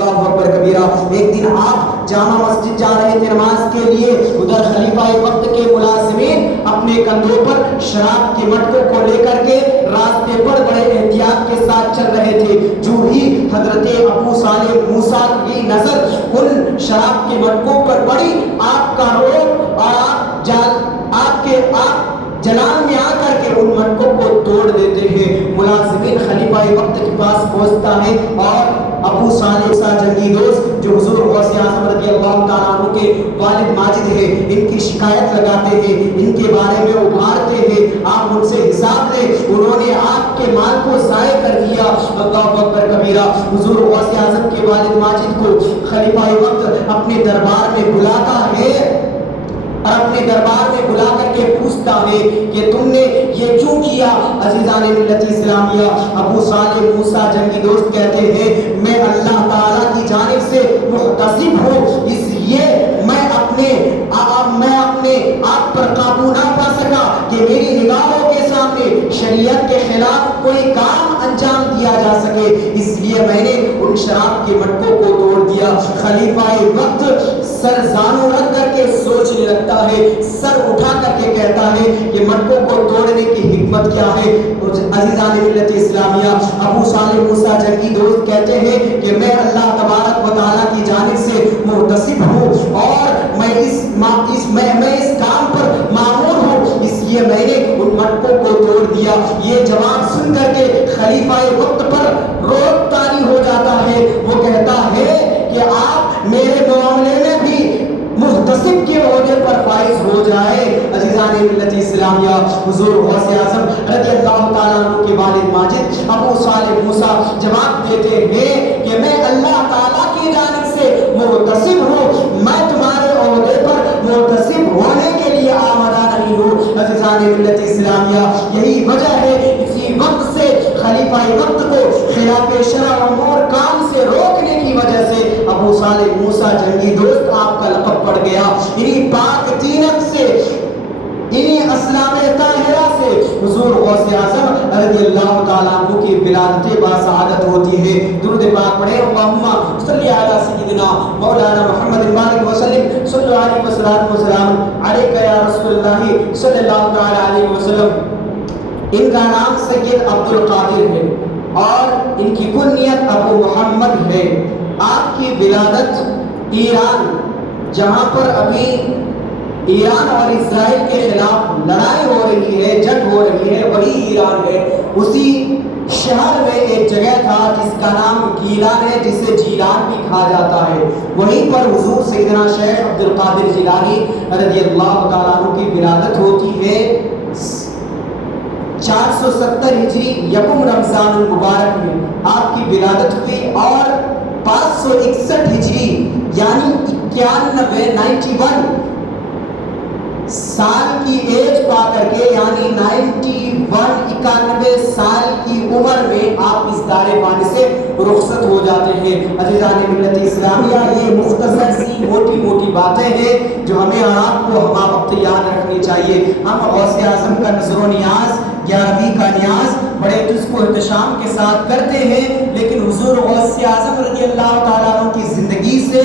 اللہ اکبر کبیرہ۔ ایک دن آپ جامع مسجد جا رہے تھے نماز کے لیے، ادھر خلیفہ وقت کے ملازمین اپنے کندھوں پر شراب کے مٹکوں کو لے کر کے راستے پر بڑے احتیاط کے ساتھ چل رہے تھے۔ جو ہی حضرت ابو صالح موسیٰ کی نظر ان شراب کے مٹکوں پر پڑی، آپ کا روب اور آپ جلال میں آ کر کے ان مٹکوں کو توڑ دیتے ہیں۔ ملازمین خلیفہ وقت کے پاس پہنچتا ہے اور ابو صالح موسیٰ جنگی دوست جو حضور غوث اعظم رضی اللہ تعالیٰ عنہ کے والد ماجد ہیں، ان کی شکایت لگاتے ہیں، ان کے بارے میں ابھارتے ہیں، آپ ان سے حساب لیں، انہوں نے آپ کے مال کو ضائع کر دیا۔ اللہ اکبر کبیرہ۔ حضور غوث اعظم کے والد ماجد کو خلیفہ وقت اپنے دربار میں بلاتا ہے اور اپنے دربار میں بلا کر کے پوچھتا ہے کہ تم نے یہ کیوں کیا؟ عزیزان ملت اسلامیہ، ابو صالح موسیٰ جنگی دوست کہتے ہیں میں اللہ تعالیٰ کی جانب سے محتسب ہوں، اس لیے میں اپنے آپ پر قابو نہ پا سکا کہ میری نگاہوں کے سامنے شریعت کے خلاف کوئی کام انجام دیا جا سکے، اس لیے میں نے ان شراب کے مٹکوں کو توڑ دیا۔ خلیفہ وقت سر زانو رکھ کر کے سوچنے لگتا ہے، سر اٹھا کر کے کہتا ہے کہ مٹکوں کو توڑنے کی حکمت کیا ہے؟ عزیزان ملت اسلامیہ، ابو صالح موسیٰ جنگی دوست کہتے ہیں کہ میں اللہ تبارک و تعالیٰ کی جانب سے محتسب ہوں اور میں اس کام پر مامور ہوں، اس لیے میں نے ان مٹکوں کو توڑ دیا۔ یہ جواب سن کر کے خلیفہ وقت پر روب طاری ہو جاتا ہے، وہ کہتا ہے کہ آپ میرے معاملے میں بھی محتسب کے عہدے پر فائز ہو جائے۔ عزیزان ملت اسلامیہ، حضور غوث اعظم رضی اللہ تعالیٰ عنہ کے والد ماجد ابو صالح موسیٰ جواب دیتے ہیں کہ میں اللہ تعالیٰ کی جانب سے محتسب ہوں، میں تمہارے عہدے پر محتسب ہونے کے لیے آمادہ نہیں ہوں۔ عزیزان ملت اسلامیہ، یہی وجہ ہے اسی وقت سے خلیفہ وقت کو خلاف شرع امور کام سے روکنے کی وجہ سے ابو صالح موسیٰ جنگی دوست آپ کا لقب پڑ گیا۔ انہی پاک تینت سے، انہی اسلام طاہرہ سے حضور غوث اعظم رضی اللہ تعالیٰ عنہ کی ولادت باسعادت ہوتی ہے۔ درود پاک پڑھیں، اللہم صلی علی سیدنا مولانا محمد مالک وسلم، صلی اللہ علیہ وسلم علیکہ یا رسول اللہ صلی اللہ تعالیٰ علیہ وسلم۔ ان کا نام سید عبد القادر ہے اور ان کی کنیت ابو محمد ہے۔ آپ کی ولادت ایران، جہاں پر ابھی ایران اور اسرائیل کے خلاف لڑائی ہو رہی ہے، جنگ ہو رہی ہے، وہی ایران ہے۔ اسی شہر میں ایک جگہ تھا جس کا نام گیلان ہے، جسے جیلان بھی کہا جاتا ہے، وہیں پر حضور سیدنا شیخ عبد القادر جیلانی رضی اللہ تعالیٰ عنہ کی ولادت ہوتی ہے۔ 470 ہجری یکم رمضان المبارک میں آپ کی ولادت ہوئی اور 561 ہجری یعنی 91 سال کی ایج پا کر کے، یعنی 91 سال کی عمر میں آپ اس دار فانی سے رخصت ہو جاتے ہیں۔ عزیزان ملت اسلامیہ، یہ مختصر سی موٹی موٹی باتیں ہیں جو ہمیں اور آپ کو ہمہ وقت یاد رکھنی چاہیے۔ ہم غوث اعظم کا نظر و نیاز، 11ویں کا نیاز بڑے جزو و احتشام کے ساتھ کرتے ہیں، لیکن حضور غوث اعظم رضی اللہ تعالیٰ عنہ کی زندگی سے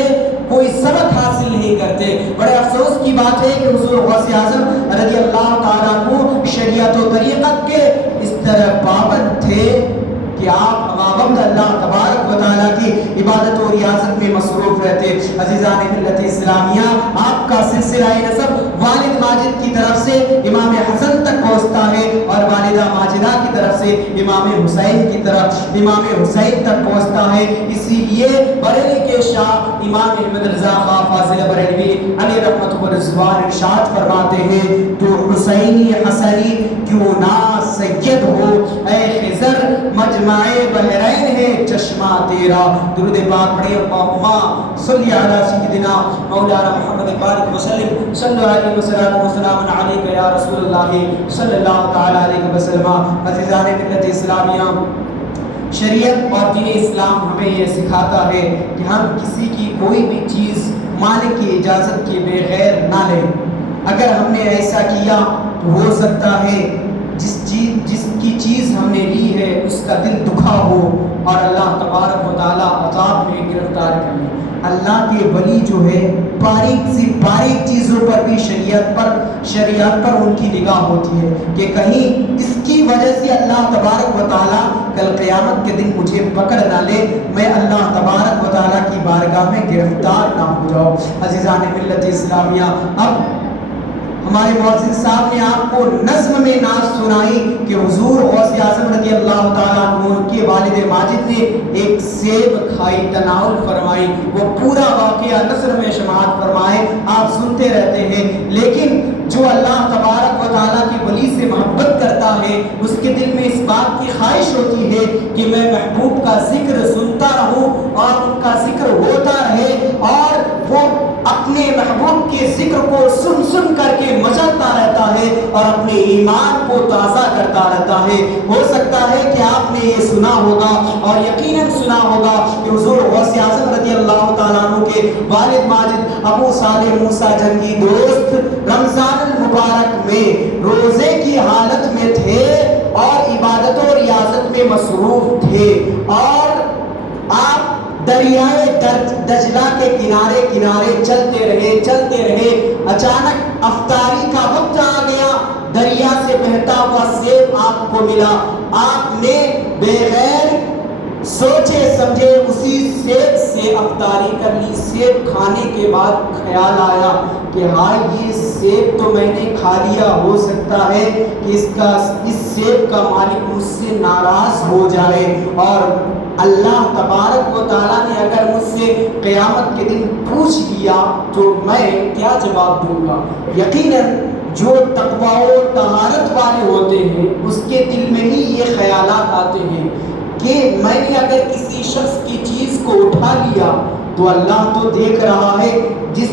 کوئی سبق حاصل نہیں کرتے۔ بڑے افسوس کی بات ہے کہ حضور غوث اعظم رضی اللہ تعالیٰ عنہ شریعت و طریقت کے اس طرح پابند تھے کہ آپ ہمہ اللہ تبارک و تعالیٰ کی عبادت و ریاضت میں مصروف رہتے۔ عزیزان ملت اسلامیہ، آپ کا سلسلہ نسب والد ماجد کی طرف سے امام حسن تک پہنچتا ہے اور والدہ ماجدہ کی طرف سے امام حسین تک پہنچتا ہے۔ اسی لیے بریلی کے شاہ امام احمد رضا خاں فاضل بریلوی علیہ رحمت و رضوان ارشاد فرماتے ہیں تو حسینی حسنی کیوں نہ سید ہو، اے خضر مجمع بحرین ہے چشمہ تیرا۔ درود پاک پڑھیں، اللہم صلی علی سیدنا مولانا محمد بارک وسلم، صلی اللہ علیہ وسلم علیکہ یا رسول اللہ صلی اللہ تعالی علیہ وسلم۔ عزیزان ملت اسلامیہ، شریعت اور دین اسلام ہمیں یہ سکھاتا ہے کہ ہم کسی کی کوئی بھی چیز مالک کی اجازت کے بغیر نہ لیں۔ اگر ہم نے ایسا کیا تو ہو سکتا ہے جس چیز جس کی چیز ہم نے لی ہے اس کا دل دکھا ہو اور اللہ تبارک و تعالیٰ عذاب میں گرفتار کر لے۔ اللہ کے ولی جو ہے باریک سی باریک چیزوں پر بھی شریعت پر ان کی نگاہ ہوتی ہے کہ کہیں اس کی وجہ سے اللہ تبارک و تعالیٰ کل قیامت کے دن مجھے پکڑ نہ لے، میں اللہ تبارک و تعالیٰ کی بارگاہ میں گرفتار نہ ہو جاؤ۔ عزیزان ملت اسلامیہ، اب ہمارے مؤذن صاحب نے آپ کو نظم میں نعت سنائی کہ حضور غوث اعظم رضی اللہ تعالیٰ عنہ کے والد ماجد نے ایک سیب کھائی، تناول فرمائی، وہ پورا واقعہ نثر میں شماعت فرمائے، آپ سنتے رہتے ہیں۔ لیکن جو اللہ تبارک و تعالیٰ کے ولی سے محبت کرتا ہے اس کے دل میں اس بات کی خواہش ہوتی ہے کہ میں محبوب کا ذکر سنتا رہوں اور ان کا ذکر ہوتا رہے، اور وہ اپنے محبوب کے ذکر کو سن سن کر کے مچلتا رہتا ہے اور اپنے ایمان کو تازہ کرتا رہتا ہے۔ ہو سکتا ہے کہ آپ نے یہ سنا ہوگا اور یقیناً سنا ہوگا کہ حضور غوث اعظم رضی اللہ تعالیٰ عنہ کے والد ماجد ابو صالح موسیٰ جنگی دوست رمضان المبارک میں روزے کی حالت میں تھے اور عبادت و ریاضت میں مصروف تھے، اور آپ دریائے دجلہ کے کنارے کنارے چلتے رہے۔ اچانک افطاری کا وقت آ گیا، دریا سے بہتا ہوا سیب آپ کو ملا، آپ نے بغیر سوچے سمجھے اسی سیب سے افطاری کر لی۔ سیب کھانے کے بعد خیال آیا کہ ہاں یہ سیب تو میں نے کھا لیا، ہو سکتا ہے کہ اس سیب کا مالک مجھ سے ناراض ہو جائے، اور اللہ تبارک و تعالیٰ نے اگر مجھ سے قیامت کے دن پوچھ لیا تو میں کیا جواب دوں گا۔ یقیناً جو تقویٰ و طہارت والے ہوتے ہیں اس کے دل میں ہی یہ خیالات آتے ہیں کہ میں نے اگر کسی شخص کی چیز کو اٹھا لیا تو اللہ تو دیکھ رہا ہے، جس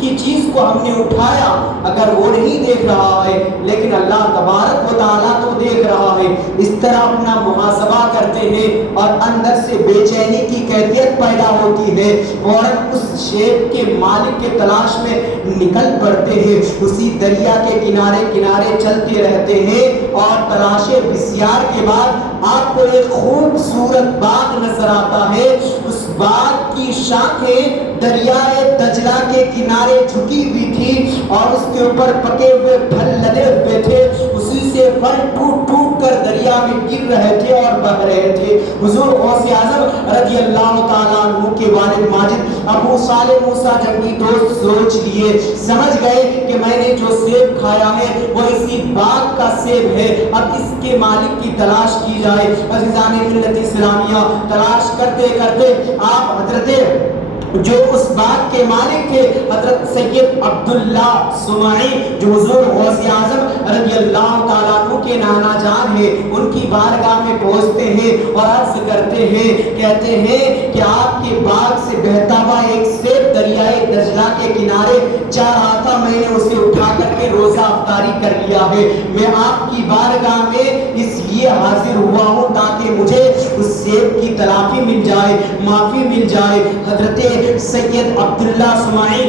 کی چیز کو ہم نے اٹھایا اگر وہ نہیں دیکھ رہا ہے لیکن اللہ تبارک و تعالیٰ تو دیکھ رہا ہے۔ اس طرح اپنا محاسبہ کرتے ہیں اور اندر سے بے چینی کی کیفیت پیدا ہوتی ہے، فوراً اس سیب کے مالک کے تلاش میں نکل پڑتے ہیں، اسی دریا کے کنارے کنارے چلتے رہتے ہیں، اور تلاش بسیار کے بعد آپ کو ایک خوبصورت باغ نظر آتا ہے۔ اس باغ کی شاخیں دریائے دجلہ کے کنارے جھکی ہوئی تھی اور اس کے اوپر پکے ہوئے پھل لدے ہوئے تھے، اسی سے پھل ٹوٹ ٹوٹ کر دریا میں گر رہے تھے اور بہہ رہے تھے۔ حضور غوث اعظم رضی اللہ تعالیٰ عنہ کے والد ماجد ابو صالح موسیٰ جنگی دوست سوچ لیے، سمجھ گئے کہ میں نے جو سیب کھایا ہے وہ اسی باغ کا سیب ہے، اب اس کے مالک کی تلاش کی جائے۔ عزیزان ملت اسلامیہ، تلاش کرتے کرتے آپ حضرت جو اس باغ کے مالک تھے حضرت سید عبداللہ سمعی جو حضور غوث اعظم رضی اللہ تعالیٰ عنہ کے نانا جان ہیں، ان کی بارگاہ میں پہنچتے ہیں اور عرض کرتے ہیں، کہتے ہیں کہ آپ کے باغ سے بہتا ہوا ایک سیب دریائے دجلہ کے کنارے جا رہا تھا، میں نے اسے اٹھا کر کے روزہ افطاری کر لیا ہے، میں آپ کی بارگاہ میں اس لیے حاضر ہوا ہوں تاکہ مجھے اس سیب کی تلافی مل جائے، معافی مل جائے۔ حضرت سید عبداللہ سمعی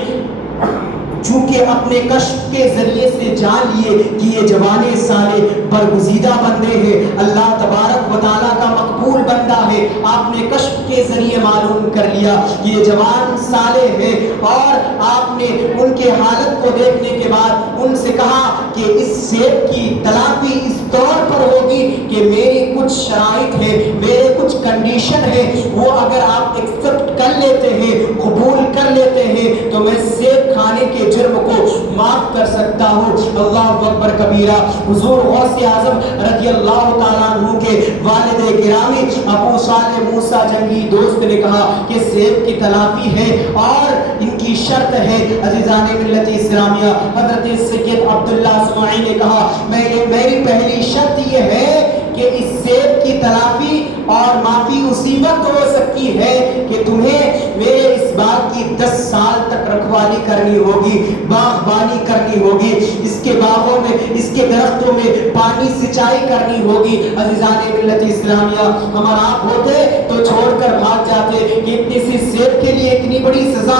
چونکہ اپنے کشف کے ذریعے سے جان لیے کہ یہ جوان صالح برگزیدہ بندے ہیں، اللہ تبارک و تعالیٰ کا مقبول بندہ ہے، آپ نے کشف کے ذریعے معلوم کر لیا کہ یہ جوان صالح ہے، اور آپ نے ان کے حالت کو دیکھنے کے بعد ان سے کہا کہ اس سیب کی تلافی اس طور پر ہوگی کہ میری کچھ شرائط ہے، میرے کچھ کنڈیشن ہے، وہ اگر آپ ایکسپٹ کر لیتے ہیں، قبول کر لیتے ہیں تو میں سیب کھانے کے جرم کو معاف کر سکتا ہوں۔ اللہ اکبر کبیرہ۔ حضور غوث اعظم رضی اللہ تعالیٰ عنہ کے والد گرامی ابو صالح موسیٰ جنگی دوست نے کہا کہ سیب کی تلافی ہے اور ان کی شرط ہے۔ عزیزان ملت اسلامیہ، حضرت سید عبداللہ سمعی نے کہا میری پہلی شرط یہ ہے کہ اس سیب کی تلافی اور معافی اسی وقت ہو سکتی ہے کہ تمہیں میرے اس باغ کی 10 سال تک رکھوالی کرنی ہوگی، باغبانی کرنی ہوگی، اس کے باغوں میں، اس کے درختوں میں پانی سچائی کرنی ہوگی۔ عزیزان ملت اسلامیہ، ہمارا آپ ہوتے تو چھوڑ کر بھاگ جاتے کہ اتنی سی سیب کے لیے اتنی بڑی سزا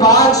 5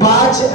5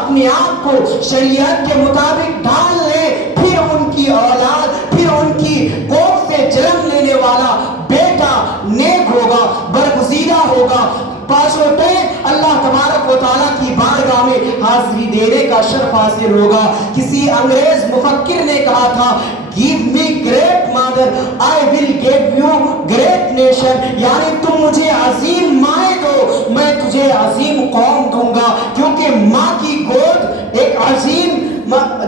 اپنے آپ کو شریعت کے مطابق ڈھال لیں، پھر ان کی اولاد، پھر ان کی کوکھ سے جنم لینے والا بیٹا نیک ہوگا، برگزیدہ ہوگا، پانچوں ٹائم اللہ تبارک و تعالیٰ کی بارگاہ میں حاضری دینے کا شرف حاصل ہوگا۔ کسی انگریز مفکر نے کہا تھا give me great mother I will give you great nation، یعنی تم مجھے عظیم مائیں دو، میں تجھے عظیم قوم دوں گا، کیونکہ ماں کی گود ایک عظیم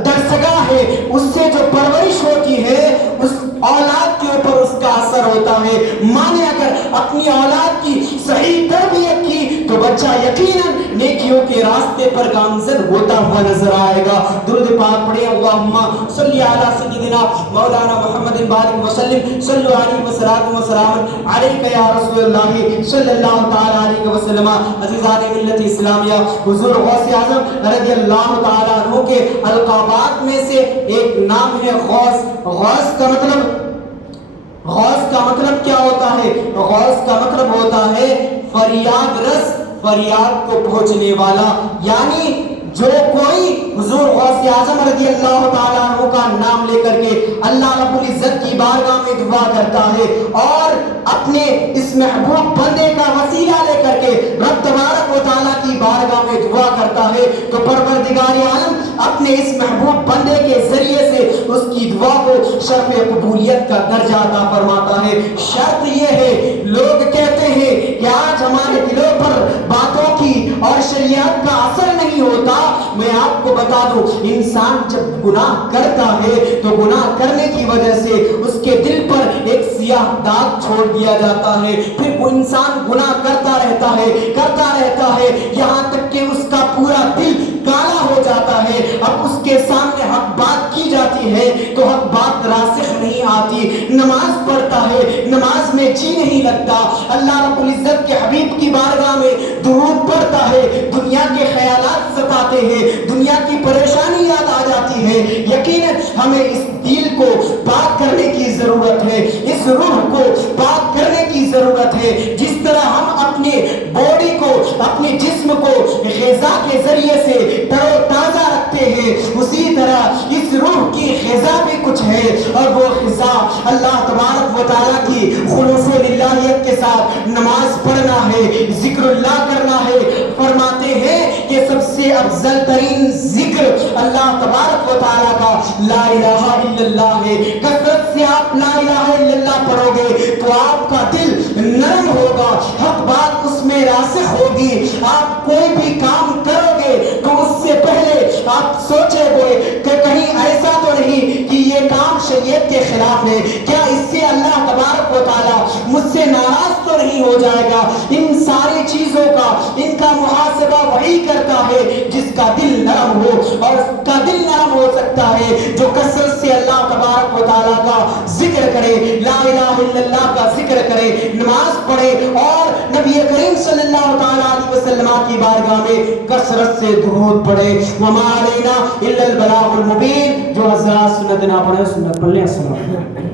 درسگاہ ہے، اس سے جو پرورش ہوتی ہے اس اولاد کے اوپر اس کا اثر ہوتا ہے۔ ماں نے اگر اپنی اولاد کی صحیح تربیت کی تو بچہ یقیناً نیکیوں کے راستے پر گامزن ہوتا ہوا نظر آئے گا۔ درود پاک پڑھیں، اللہم صلی علی سیدنا مولانا محمد بارک وسلم، صلو علیہ وسلم علیک یا رسول اللہ صلی اللہ تعالی علیہ وسلم۔ عزیزان ملت اسلامیہ، حضور غوث اعظم رضی اللہ تعالیٰ عنہ کے القابات میں سے ایک نام ہے غوث۔ غوث کا مطلب کیا ہوتا ہے؟ غوث کا مطلب ہوتا ہے فریاد رس، فریاد کو پہنچنے والا، یعنی جو کوئی حضور غوث اعظم رضی اللہ تعالیٰ عنہ کا نام لے کر کے اللہ رب العزت کی بارگاہ میں دعا کرتا ہے اور اپنے اس محبوب بندے کا وسیلہ لے کر کے رب تبارک و تعالیٰ کی بارگاہ میں دعا کرتا ہے تو پروردگار عالم اپنے اس محبوب بندے کے ذریعے سے اس کی دعا کو شرف قبولیت کا درجہ عطا فرماتا ہے۔ شرط یہ ہے، لوگ کہتے ہیں کہ آج ہمارے دلوں پر باتوں کی اور شریعت کا اثر نہیں ہوتا۔ میں آپ کو بتا دوں، انسان جب گناہ کرتا ہے تو گناہ کرنے کی وجہ سے اس کے دل پر ایک سیاہ داغ چھوڑ دیا جاتا ہے، پھر وہ انسان گناہ کرتا رہتا ہے یہاں تک کہ اس کا پورا دل کالا ہو جاتا ہے۔ اب اس کے سامنے حق بات کی جاتی ہے تو حق بات راسخ نہیں آتی، نماز پڑھتا ہے نماز میں جی نہیں لگتا، اللہ رب العزت کے حبیب کی بارگاہ میں درود پڑھتا ہے، دنیا کے خیالات ستاتے ہیں، دنیا کی پریشانی یاد آ جاتی ہے۔ یقیناً ہمیں اس دل کو پاک کرنے کی ضرورت ہے، اس روح کو پاک کرنے کی ضرورت ہے۔ جس طرح ہم اپنے باڈی کو، اپنے جسم کو غذا کے ذریعے سے تر و تازہ رکھتے ہیں، اسی طرح اس روح کی غذا بھی کچھ ہے، اور وہ غذا اللہ تبارک و تعالیٰ کی خلوص للہیت کے ساتھ نماز پڑھنا ہے، ذکر اللہ کرنا ہے۔ فرماتے ہیں کہ سب سے افضل ترین ذکر اللہ تبارک و تعالیٰ کا لا الہ الا اللہ ہے۔ کثرت سے آپ لا الہ الا اللہ پڑھو گے تو آپ کا دل نرم ہوگا، حق بات اس میں راسخ ہوگی، آپ کوئی بھی کام کرو گے تو اس سے پہلے آپ سوچے گے کہ کہیں ایسا تو نہیں کہ یہ کام شریعت کے خلاف ہے، کیا اس سے اللہ تبارک و تعالیٰ مجھ سے ناراض تو نہیں ہو جائے گا۔ ان ساری چیزوں کا، ان کا محاسبہ وہی کرتا ہے جس کا دل نرم ہو، اور اس کا دل نرم ہو سکتا ہے جو کثرت سے اللہ تبارک و تعالیٰ کا ذکر کرے، لا الہ الا اللہ کا ذکر کرے، نماز پڑھے اور نبی کریم صلی اللہ تعالیٰ علیہ وسلم کی بارگاہ میں کثرت سے درود پڑھے۔ وما علینا الا البلاغ المبین۔ جو حضرات سنت نہ پڑھے سنت پڑھ لیں۔ السلام علیکم۔